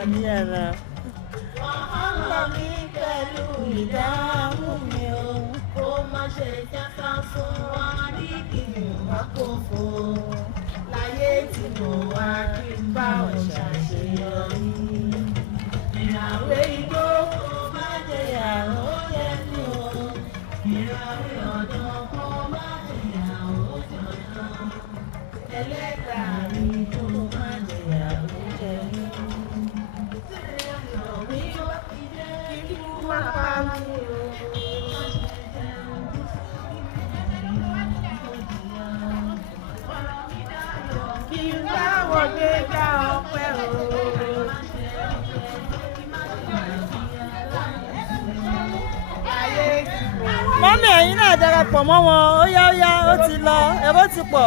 Àmì ẹ̀rọ. Ọlọ́ mi pẹ̀lú ìdáhùn mi o. Kó má ṣe jáká fún wa ní ìwà kòfò. Láyé tí mo wá kí n bá wọn ṣàṣeyọrí. Ìyàwó igbó má jẹ ìyàwó jẹ mí o. Ìyàwó ọ̀dọ́ kó má jẹ ìyàwó jọjọ. Ẹlẹ́dàá mi tó má jẹ ìyàwó jẹ mí. Mọ́mí ẹ̀yin náà darapọ̀ mọ́ wọn ó yá ó ti lọ èrò ti pọ̀.